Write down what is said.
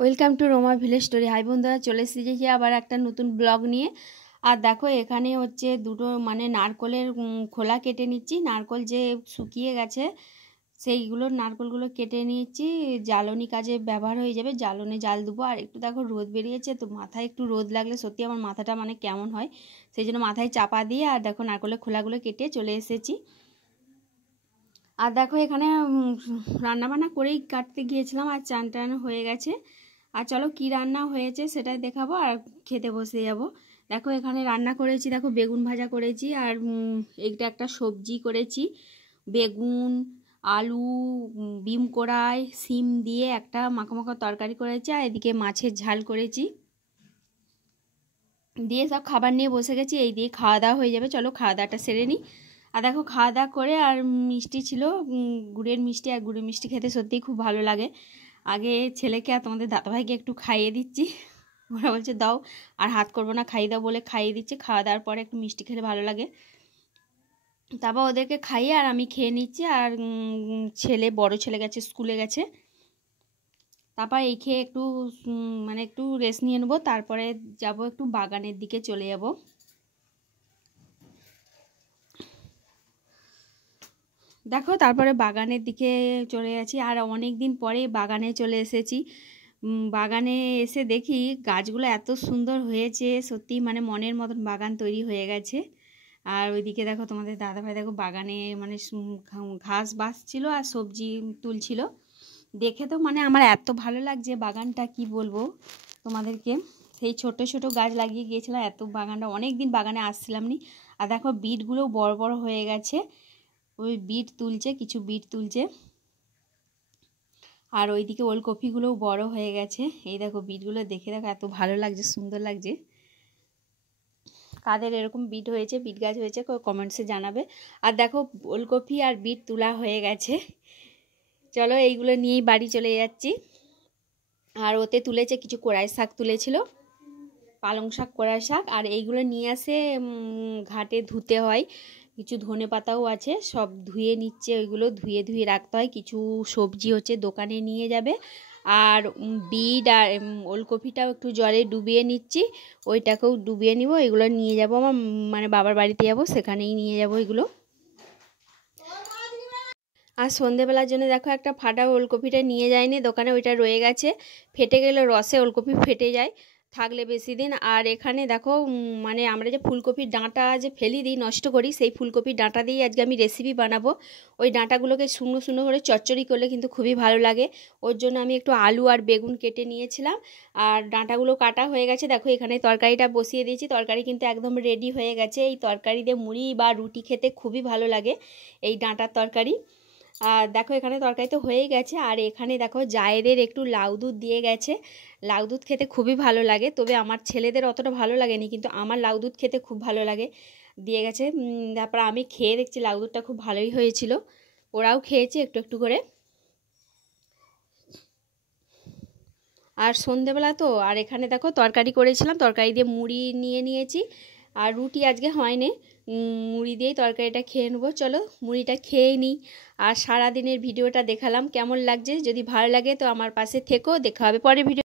Welcome to Roma village story. Hi বন্ধুরা, চলে এসেছি আবার একটা নতুন ব্লগ নিয়ে। আর দেখো এখানে হচ্ছে দুটো নারকলের খোলা কেটে নিচ্ছি। নারকল যে শুকিয়ে গেছে সেইগুলো নারকলগুলো কেটে নিচ্ছি, জ্বালনি কাজে ব্যবহার হয়ে যাবে। জ্বালনে জাল দেবো। আর একটু দেখো রোদ বেরিয়েছে, তো মাথায় একটু রোদ লাগলে সত্যি আমার মাথাটা কেমন হয়, সেই জন্য মাথায় চাপা দিয়ে আর দেখো নারকলের খোলাগুলো কেটে চলে এসেছি। আর দেখো এখানে রান্নাবান্না করেই কাটতে গিয়েছিলাম, আর চান টান হয়ে গেছে। আর চলো কি রান্না হয়েছে সেটাই দেখাবো আর খেতে বসে যাব। দেখো এখানে রান্না করেছি, দেখো বেগুন ভাজা করেছি, আর এইটা একটা সবজি করেছি, বেগুন আলু বিম কড়াই সিম দিয়ে একটা মাখা মাখা তরকারি করেছি, আর এদিকে মাছের ঝাল করেছি দিয়ে সব খাবার নিয়ে বসে গেছি। এই দিয়ে খাওয়া দাওয়া হয়ে যাবে। চলো খাওয়া দাওয়াটা সেরে নিই। আর দেখো খাওয়া দাওয়া করে আর মিষ্টি ছিল, গুড়ের মিষ্টি, আর গুড়ের মিষ্টি খেতে সত্যিই খুব ভালো লাগে। আগে ছেলেকে আর তোমাদের দাদাভাইকে একটু খাইয়ে দিচ্ছি, ওরা বলছে দাও, আর হাত করবো না, খাইয়ে দাও বলে খাইয়ে দিচ্ছি। খাওয়া দাওয়ার পরে একটু মিষ্টি খেলে ভালো লাগে। তারপর ওদেরকে খাইয়ে আর আমি খেয়ে নিচ্ছি। আর বড় ছেলে গেছে স্কুলে গেছে। তারপর এই খেয়ে একটু একটু রেস্ট নিয়ে নেবো, তারপরে যাব একটু বাগানের দিকে চলে যাব। দেখো তারপরে বাগানের দিকে চলে যাচ্ছি, আর অনেক দিন পরে বাগানে চলে এসেছি। বাগানে এসে দেখি গাছগুলো এত সুন্দর হয়েছে, সত্যি মনের মতন বাগান তৈরি হয়ে গেছে। আর ওইদিকে দেখো তোমাদের দাদাভাই দেখো বাগানে ঘাস বাছছিল আর সবজি তুলছিল। দেখে তো আমার এত ভালো লাগছে বাগানটা, কি বলবো তোমাদেরকে। সেই ছোট ছোট গাছ লাগিয়ে গিয়েছিলাম, এত বাগানটা অনেক দিন বাগানে আসছিলাম নি। আর দেখো বিটগুলো বড় বড় হয়ে গেছে, ওই বিট তুলছে, কিছু বিট তুলছে। আর ওইদিকে ওলকপিগুলোও বড় হয়ে গেছে। এই দেখো বিটগুলো দেখে দেখো এত ভালো লাগছে, সুন্দর লাগছে। কাদের এরকম বিট হয়েছে, বিট গাছ হয়েছে কমেন্টসে জানাবে। আর দেখো ওলকপি আর বিট তোলা হয়ে গেছে। চলো এইগুলো নিয়েই বাড়ি চলে যাচ্ছি। আর ওতে তুলেছে কিছু কড়াই শাক তুলেছিল, পালং শাক কড়াই শাক, আর এইগুলো নিয়ে আসে ঘাটে ধুতে হয়। কিছু ধনে পাতাও আছে, সব ধুয়ে নিচ্ছে, ওইগুলো ধুয়ে ধুয়ে রাখতে হয়। কিছু সবজি হচ্ছে দোকানে নিয়ে যাবে, আর বিট আর ওলকপিটাও একটু জলে ডুবিয়ে নিচ্ছি, ওইটাকেও ডুবিয়ে নিব। এগুলো নিয়ে যাব আমার বাবার বাড়িতে যাব, সেখানেই নিয়ে যাব এগুলো। আর সন্ধেবেলার জন্য দেখো একটা ফাটা ওলকপিটা নিয়ে যায়নি দোকানে, ওইটা রয়ে গেছে। ফেটে গেলে রসে ওলকপি ফেটে যায় থাকলে বেশি দিন। আর এখানে দেখো আমরা যে ফুলকপির ডাঁটা যে ফেলি দিই, নষ্ট করি, সেই ফুলকপির ডাঁটা দিয়েই আজকে আমি রেসিপি বানাবো। ওই ডাঁটাগুলোকে শুকনো শুকনো করে চচ্চড়ি করলে কিন্তু খুবই ভালো লাগে। ওর জন্য আমি একটু আলু আর বেগুন কেটে নিয়েছিলাম, আর ডাঁটাগুলো কাটা হয়ে গেছে। দেখো এখানে তরকারিটা বসিয়ে দিয়েছি, তরকারি কিন্তু একদম রেডি হয়ে গেছে। এই তরকারি দিয়ে মুড়ি বা রুটি খেতে খুবই ভালো লাগে এই ডাঁটার তরকারি। আর দেখো এখানে তরকারি তো হয়েই গেছে। আর এখানে দেখো জায়েদের একটু লাউ দুধ দিয়ে গেছে। লাউ দুধ খেতে খুবই ভালো লাগে, তবে আমার ছেলেদের অতটা ভালো লাগেনি, কিন্তু আমার লাউ দুধ খেতে খুব ভালো লাগে, দিয়ে গেছে। তারপর আমি খেয়ে দেখছি লাউ দুধটা খুব ভালোই হয়েছিল, ওরাও খেয়েছে একটু একটু করে। আর সন্ধেবেলা তো, আর এখানে দেখো তরকারি করেছিলাম, তরকারি দিয়ে মুড়ি নিয়ে নিয়েছি, আর রুটি আজকে হয়নি, মুড়ি দিয়েই তরকারিটা খেয়ে নেবো। চলো মুড়িটা খেয়ে নিই। আর সারাদিনের ভিডিওটা দেখালাম, কেমন লাগছে, যদি ভালো লাগে তো আমার পাশে থেকো। দেখা হবে পরের ভিডিও।